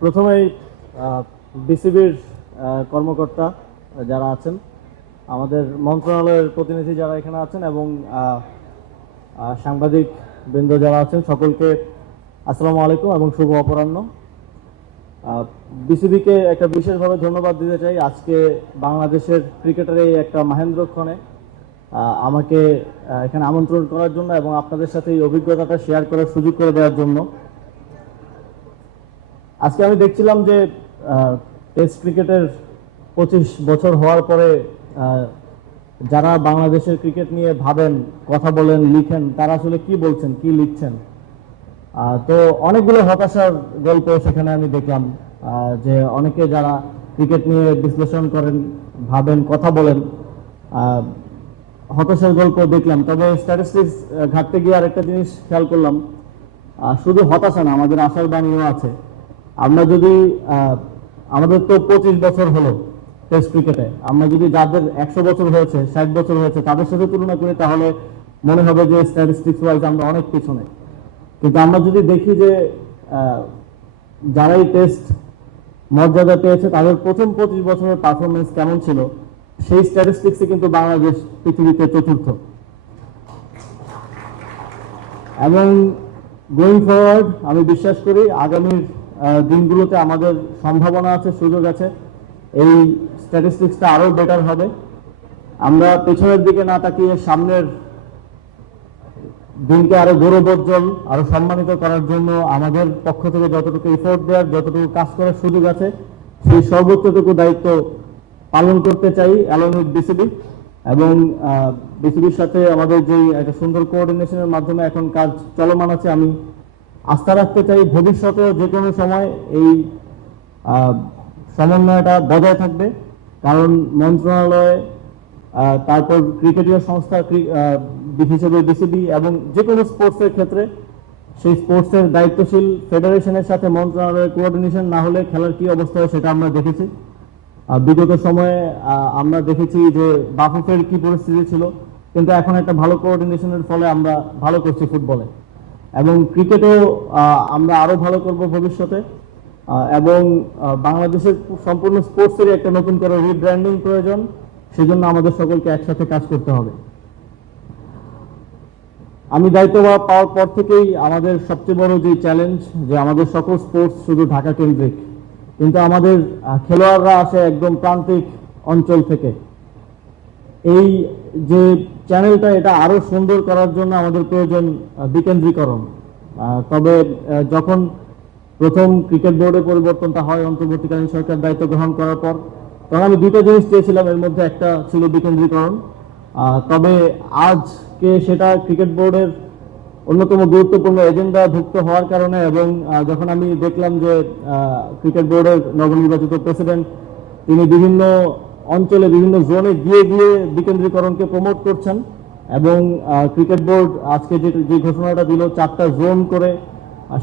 প্রথমেই বিসিবির কর্মকর্তা যারা আছেন আমাদের মন্ত্রণালয়ের প্রতিনিধি যারা এখানে আছেন এবং সাংবাদিক বৃন্দ যারা আছেন সকলকে আসসালামু আলাইকুম এবং শুভ অপরাহ্ন বিসিবিকে একটা বিশেষভাবে ধন্যবাদ দিতে চাই আজকে বাংলাদেশের ক্রিকেটারে একটা মাহেন্দ্রক্ষণে আমাকে এখানে আমন্ত্রণ করার জন্য এবং আপনাদের সাথে এই অভিজ্ঞতাটা শেয়ার করার সুযোগ করে দেওয়ার জন্য আজকে আমি দেখছিলাম যে টেস্ট ক্রিকেটের পঁচিশ বছর হওয়ার পরে যারা বাংলাদেশের ক্রিকেট নিয়ে ভাবেন কথা বলেন লিখেন তারা আসলে কি বলছেন কি লিখছেন তো অনেকগুলো হতাশার গল্প সেখানে আমি দেখলাম যে অনেকে যারা ক্রিকেট নিয়ে বিশ্লেষণ করেন ভাবেন কথা বলেন হতাশার গল্প দেখলাম তবে স্ট্যাটিস্টিক্স ঘাটতে গিয়ে আরেকটা জিনিস খেয়াল করলাম শুধু হতাশা না আমাদের আশার বাণীও আছে আমরা যদি আমাদের তো পঁচিশ বছর হলো টেস্ট ক্রিকেটে আমরা যদি যাদের একশো বছর হয়েছে ষাট বছর হয়েছে তাদের সাথে তুলনা করি তাহলে মনে হবে যে স্ট্যাটিস্টিক্স ওয়াইজ আমরা অনেক পিছনে কিন্তু আমরা যদি দেখি যে যারাই টেস্ট মর্যাদা পেয়েছে তাদের প্রথম পঁচিশ বছরের পারফরমেন্স কেমন ছিল সেই স্ট্যাটিস্টিক্সে কিন্তু বাংলাদেশ পৃথিবীতে চতুর্থ এবং গোয়িং ফরওয়ার্ড আমি বিশ্বাস করি আগামীর দিনগুলোতে আমাদের সম্ভাবনা আছে সুযোগ আছে এই স্ট্যাটিস্টিক্সটা আরও বেটার হবে আমরা পেছনের দিকে না তাকিয়ে সামনের দিনকে আরো গৌরবজ্জ্বল আরো সম্মানিত করার জন্য আমাদের পক্ষ থেকে যতটুকু এফোর্ট দেওয়ার যতটুকু কাজ করার সুযোগ আছে সেই সর্বোচ্চটুকু দায়িত্ব পালন করতে চাই অ্যালং উইথ বিসিবি এবং বিসিবির সাথে আমাদের যে একটা সুন্দর কোঅর্ডিনেশনের মাধ্যমে এখন কাজ চলমান আছে আমি আস্থা রাখতে চাই ভবিষ্যতেও যে কোনো সময় এই সমন্বয়টা বজায় থাকবে কারণ মন্ত্রণালয় তারপর ক্রিকেটীয় সংস্থা হিসেবে বিসিবি এবং যে কোনো স্পোর্টসের ক্ষেত্রে সেই স্পোর্টসের দায়িত্বশীল ফেডারেশনের সাথে মন্ত্রণালয়ের কোঅর্ডিনেশন না হলে খেলার কি অবস্থা হয় সেটা আমরা দেখেছি বিগত সময়ে আমরা দেখেছি যে বাফুফের কি পরিস্থিতি ছিল কিন্তু এখন একটা ভালো কোঅর্ডিনেশনের ফলে আমরা ভালো করছি ফুটবলে এবং ক্রিকেটেও আমরা আরও ভালো করব ভবিষ্যতে এবং বাংলাদেশের সম্পূর্ণ স্পোর্টসেরই একটা নতুন করে রিব্র্যান্ডিং প্রয়োজন সেজন্য আমাদের সকলকে একসাথে কাজ করতে হবে আমি দায়িত্ব পাওয়ার পর থেকেই আমাদের সবচেয়ে বড় যে চ্যালেঞ্জ যে আমাদের সকল স্পোর্টস শুধু ঢাকা কেন্দ্রিক কিন্তু আমাদের খেলোয়াড়রা আসে একদম প্রান্তিক অঞ্চল থেকে এই যে চ্যানেলটা এটা আরও সুন্দর করার জন্য আমাদের প্রয়োজন বিকেন্দ্রীকরণ তবে যখন প্রথম ক্রিকেট বোর্ডে পরিবর্তনটা হয় অন্তর্বর্তীকালীন সরকার দায়িত্ব গ্রহণ করার পর তখন আমি দুটো জিনিস চেয়েছিলাম এর মধ্যে একটা ছিল বিকেন্দ্রীকরণ তবে আজকে সেটা ক্রিকেট বোর্ডের অন্যতম গুরুত্বপূর্ণ এজেন্ডাভুক্ত হওয়ার কারণে এবং যখন আমি দেখলাম যে ক্রিকেট বোর্ডের নবনির্বাচিত প্রেসিডেন্ট তিনি বিভিন্ন অঞ্চলে বিভিন্ন জোনে গিয়ে গিয়ে বিকেন্দ্রীকরণকে প্রমোট করছেন এবং ক্রিকেট বোর্ড আজকে যে যে ঘোষণাটা দিল চারটা জোন করে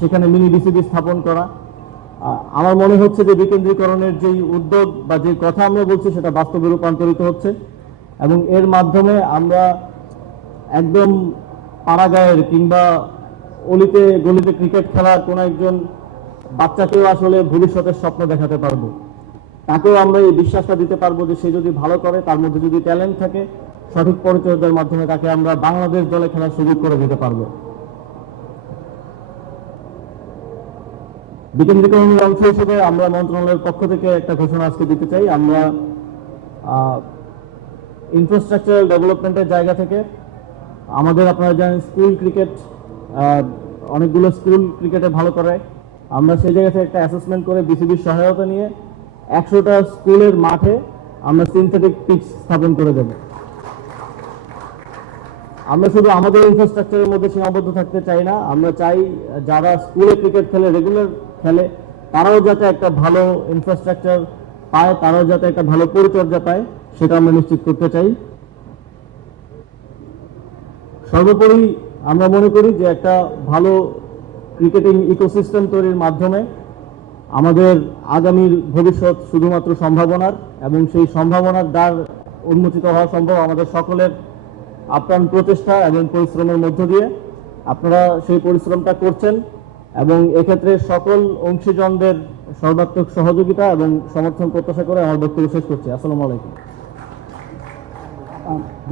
সেখানে মিনি বিসিবি স্থাপন করা আমার মনে হচ্ছে যে বিকেন্দ্রীকরণের যেই উদ্যোগ বা যে কথা আমরা বলছি সেটা বাস্তবে রূপান্তরিত হচ্ছে এবং এর মাধ্যমে আমরা একদম পাড়াগায়ের কিংবা অলিতে গলিতে ক্রিকেট খেলার কোনো একজন বাচ্চাকেও আসলে ভবিষ্যতের স্বপ্ন দেখাতে পারবো তাকেও আমরা এই বিশ্বাসটা দিতে পারবো যে সে যদি ভালো করে তার মধ্যে যদি ট্যালেন্ট থাকে সঠিক পরিচর্যার মাধ্যমে তাকে আমরা বাংলাদেশ দলে খেলার সুযোগ করে দিতে পারবো বিকেন্দ্রীকরণের অংশ হিসেবে আমরা মন্ত্রণালয়ের পক্ষ থেকে একটা ঘোষণা আজকে দিতে চাই আমরা ইনফ্রাস্ট্রাকচারাল ডেভেলপমেন্টের জায়গা থেকে আমাদের আপনারা জানেন স্কুল ক্রিকেট অনেকগুলো স্কুল ক্রিকেটে ভালো করে আমরা সেই জায়গা থেকে একটা অ্যাসেসমেন্ট করে বিসিবির সহায়তা নিয়ে একশোটা স্কুলের মাঠে আমরা সিনথেটিক পিচ স্থাপন করে দেব আমরা শুধু আমাদের ইনফ্রাস্ট্রাকচারের মধ্যে সীমাবদ্ধ থাকতে চাই না আমরা চাই যারা স্কুলে ক্রিকেট খেলে রেগুলার খেলে তারাও যাতে একটা ভালো ইনফ্রাস্ট্রাকচার পায় তারাও যাতে একটা ভালো পরিচর্যা পায় সেটা আমরা নিশ্চিত করতে চাই সর্বোপরি আমরা মনে করি যে একটা ভালো ক্রিকেটিং ইকোসিস্টেম তৈরির মাধ্যমে আমাদের আগামীর ভবিষ্যৎ শুধুমাত্র সম্ভাবনার এবং সেই সম্ভাবনার দ্বার উন্মোচিত হওয়া সম্ভব আমাদের সকলের আপ্রাণ প্রচেষ্টা এবং পরিশ্রমের মধ্য দিয়ে আপনারা সেই পরিশ্রমটা করছেন এবং এক্ষেত্রে সকল অংশীজনদের সর্বাত্মক সহযোগিতা এবং সমর্থন প্রত্যাশা করে আমার বক্তব্য শেষ করছি আসসালামু আলাইকুম